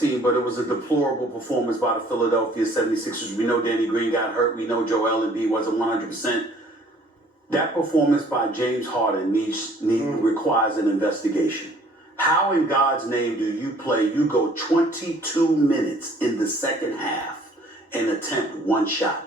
team, but it was a deplorable performance by the Philadelphia 76ers. We know Danny Green got hurt. We know Joel Embiid wasn't 100%. That performance by James Harden requires an investigation. How in God's name do you play? You go 22 minutes in the second half and attempt one shot.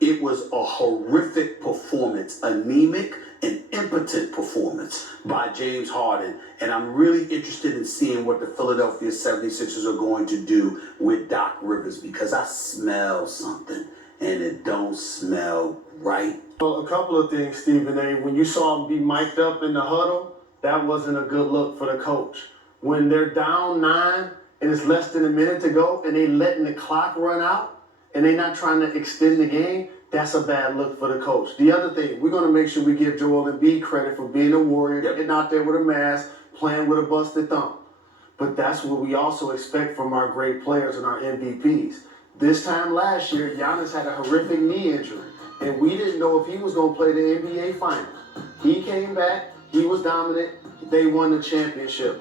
It was a horrific performance, anemic and impotent performance by James Harden. And I'm really interested in seeing what the Philadelphia 76ers are going to do with Doc Rivers, because I smell something and it don't smell right. Well, a couple of things, Stephen A. When you saw him be mic'd up in the huddle, that wasn't a good look for the coach. When they're down 9 and it's less than a minute to go and they letting the clock run out and they're not trying to extend the game, that's a bad look for the coach. The other thing, we're going to make sure we give Joel Embiid credit for being a warrior, getting out there with a mask, playing with a busted thumb. But that's what we also expect from our great players and our MVPs. This time last year, Giannis had a horrific knee injury, and we didn't know if he was going to play the NBA Finals. He came back, he was dominant, they won the championship.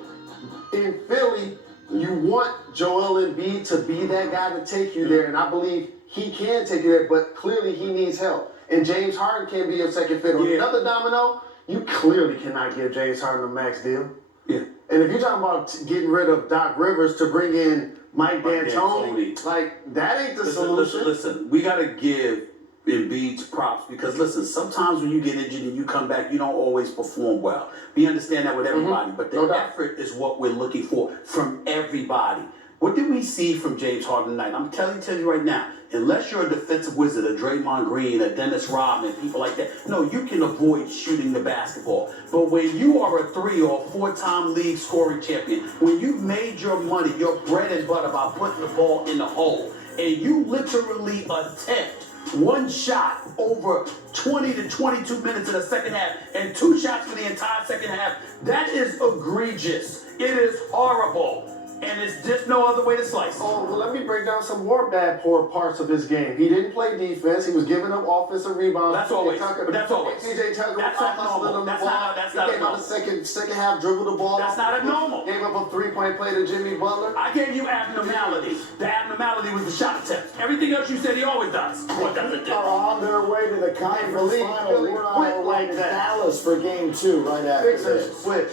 In Philly, you want Joel Embiid to be that guy to take you there, and I believe he can take you there, but clearly he needs help. And James Harden can be your second fiddle. Another domino, you clearly cannot give James Harden a max deal. Yeah. And if you're talking about getting rid of Doc Rivers to bring in Mike D'Antoni, like, that ain't the solution. Listen, we got to give Embiid's props, because listen, sometimes when you get injured and you come back, you don't always perform well. We understand that with everybody, but the effort is what we're looking for from everybody. What did we see from James Harden tonight? I'm telling you right now, unless you're a defensive wizard, a Draymond Green, a Dennis Rodman, people like that, no, you can avoid shooting the basketball. But when you are a 3 or 4-time league scoring champion, when you've made your money, your bread and butter by putting the ball in the hole, and you literally attempt one shot over 20 to 22 minutes in the second half and 2 shots for the entire second half, that is egregious. It is horrible. And it's just no other way to slice it. Oh, well, let me break down some more poor parts of his game. He didn't play defense. He was giving up offensive rebounds. That's always. That's always. CJ Tucker was that's not normal. That's not came out the second half, dribbled the ball. That's not abnormal. Gave up a 3-point play to Jimmy Butler. I gave you abnormality. The abnormality was the shot attempt. Everything else you said he always does. What does it do? Are on their way to the conference final. We're on our way to Dallas for game 2 right after this. Switch.